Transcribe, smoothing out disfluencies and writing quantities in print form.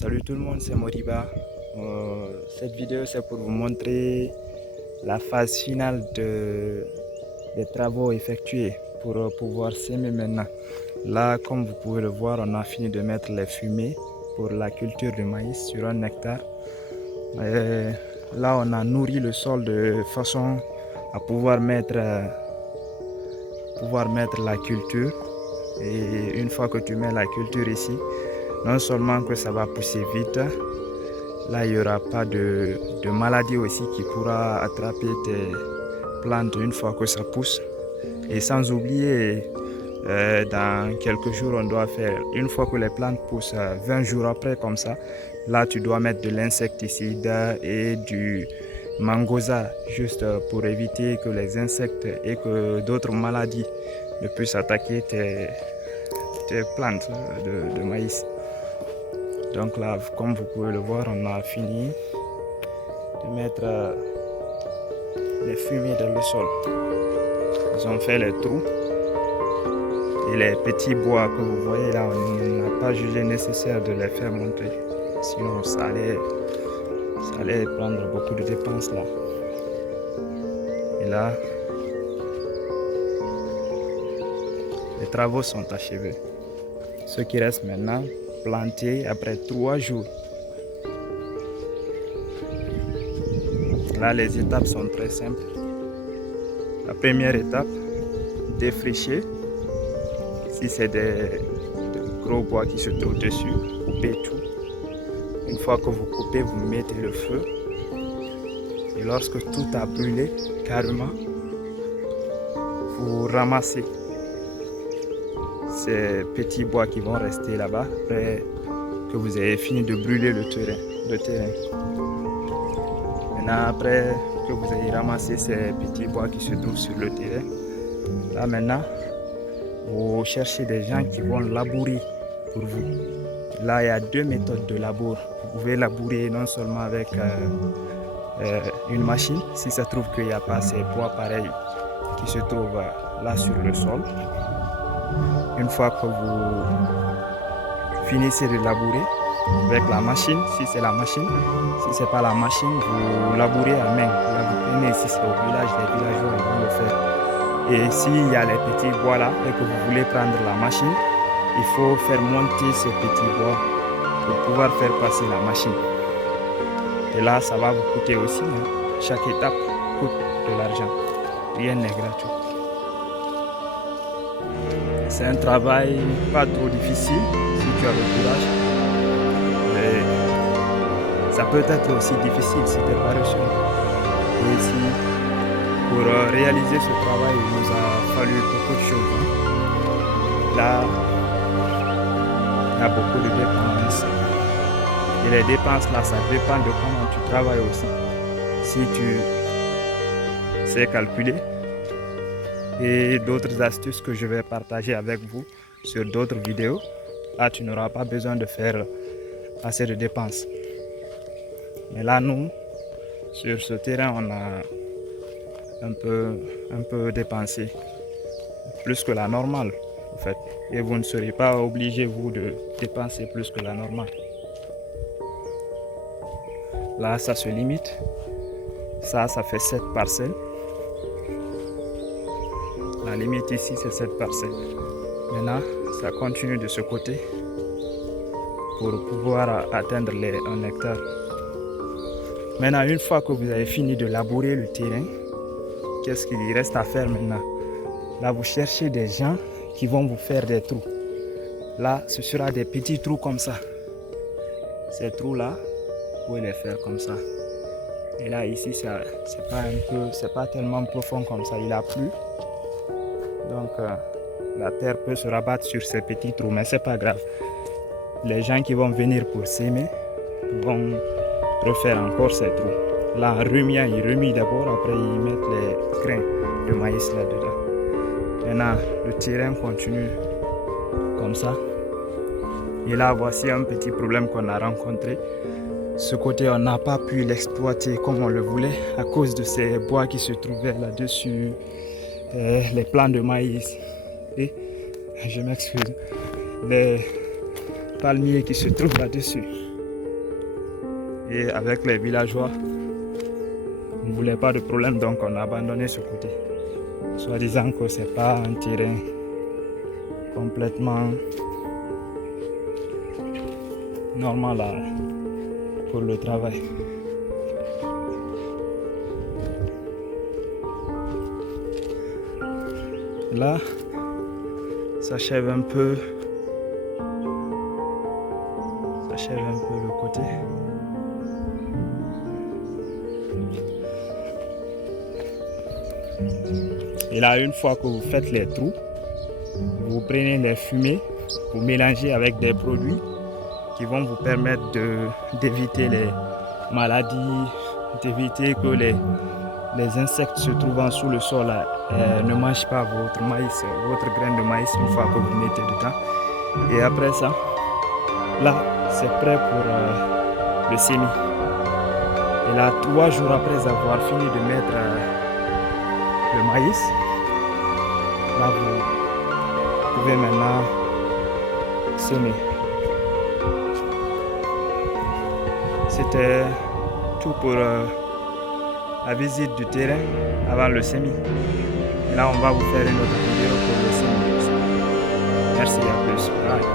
Salut tout le monde, c'est Moriba. Cette vidéo c'est pour vous montrer la phase finale des travaux effectués pour pouvoir s'aimer maintenant. Là, comme vous pouvez le voir, on a fini de mettre les fumées pour la culture du maïs sur un hectare. Et là, on a nourri le sol de façon à pouvoir mettre la culture. Et une fois que tu mets la culture ici, non seulement que ça va pousser vite, là il n'y aura pas de maladie aussi qui pourra attraper tes plantes une fois que ça pousse. Et sans oublier, dans quelques jours on doit faire, une fois que les plantes poussent, 20 jours après comme ça, là tu dois mettre de l'insecticide et du mangosa juste pour éviter que les insectes et que d'autres maladies ne puissent attaquer tes plantes de maïs. Donc là, comme vous pouvez le voir, on a fini de mettre les fumées dans le sol. Ils ont fait les trous et les petits bois que vous voyez là, on n'a pas jugé nécessaire de les faire monter. Sinon, ça allait prendre beaucoup de dépenses là. Et là, les travaux sont achevés. Ce qui reste maintenant, planter après 3 jours. Là, les étapes sont très simples. La première étape, défricher. Si c'est des gros bois qui se trouvent dessus, coupez tout. Une fois que vous coupez, vous mettez le feu. Et lorsque tout a brûlé carrément, vous ramassez ces petits bois qui vont rester là-bas après que vous avez fini de brûler le terrain. Maintenant, après que vous ayez ramassé ces petits bois qui se trouvent sur le terrain, là maintenant, vous cherchez des gens qui vont labourer pour vous. Là, il y a 2 méthodes de labour. Vous pouvez labourer non seulement avec une machine, si ça trouve qu'il n'y a pas ces bois pareils qui se trouvent là sur le sol. Une fois que vous finissez de labourer avec la machine, si c'est la machine, si c'est pas la machine, vous labourez à main. Là, vous prenez ici, c'est au village, les villageois ils vont le faire. Et s'il y a les petits bois là et que vous voulez prendre la machine, il faut faire monter ces petits bois pour pouvoir faire passer la machine. Et là, ça va vous coûter aussi. Chaque étape coûte de l'argent. Rien n'est gratuit. C'est un travail pas trop difficile si tu as le courage. Mais ça peut être aussi difficile si tu n'es pas reçu. Et ici, pour réaliser ce travail, il nous a fallu beaucoup de choses. Là, il y a beaucoup de dépenses. Et les dépenses là, ça dépend de comment tu travailles aussi. Si tu sais calculer, et d'autres astuces que je vais partager avec vous sur d'autres vidéos, là tu n'auras pas besoin de faire assez de dépenses. Mais là nous, sur ce terrain, on a un peu dépensé, plus que la normale en fait. Et vous ne serez pas obligé vous de dépenser plus que la normale. Là ça se limite, ça fait 7 parcelles. La limite ici c'est cette parcelle. Maintenant ça continue de ce côté pour pouvoir atteindre les 1 hectare. Maintenant une fois que vous avez fini de labourer le terrain, qu'est-ce qu'il reste à faire maintenant? Là vous cherchez des gens qui vont vous faire des trous. Là ce sera des petits trous comme ça. Ces trous là, vous pouvez les faire comme ça. Et là ici c'est pas tellement profond comme ça, il a plu. Donc la terre peut se rabattre sur ces petits trous, mais c'est pas grave. Les gens qui vont venir pour s'aimer vont refaire encore ces trous. Là en remuant, ils remuent d'abord, après ils mettent les grains de maïs là-dedans. Maintenant le terrain continue comme ça. Et là voici un petit problème qu'on a rencontré. Ce côté on n'a pas pu l'exploiter comme on le voulait à cause de ces bois qui se trouvaient là-dessus. Les plants de maïs et, je m'excuse, les palmiers qui se trouvent là-dessus. Et avec les villageois, on ne voulait pas de problème, donc on a abandonné ce côté. Soit disant que c'est pas un terrain complètement normal là, pour le travail. Là, s'achève un peu le côté. Et là, une fois que vous faites les trous, vous prenez les fumées, vous mélangez avec des produits qui vont vous permettre d'éviter les maladies, d'éviter que les insectes se trouvant sous le sol ne mangent pas votre maïs, votre graine de maïs une fois que vous mettez dedans. Et après ça, là, c'est prêt pour le semis. Et là, 3 jours après avoir fini de mettre le maïs, là, vous pouvez maintenant semer. C'était tout pour la visite du terrain avant le semis. Et là, on va vous faire une autre vidéo pour le semis. Merci, à plus. Bye.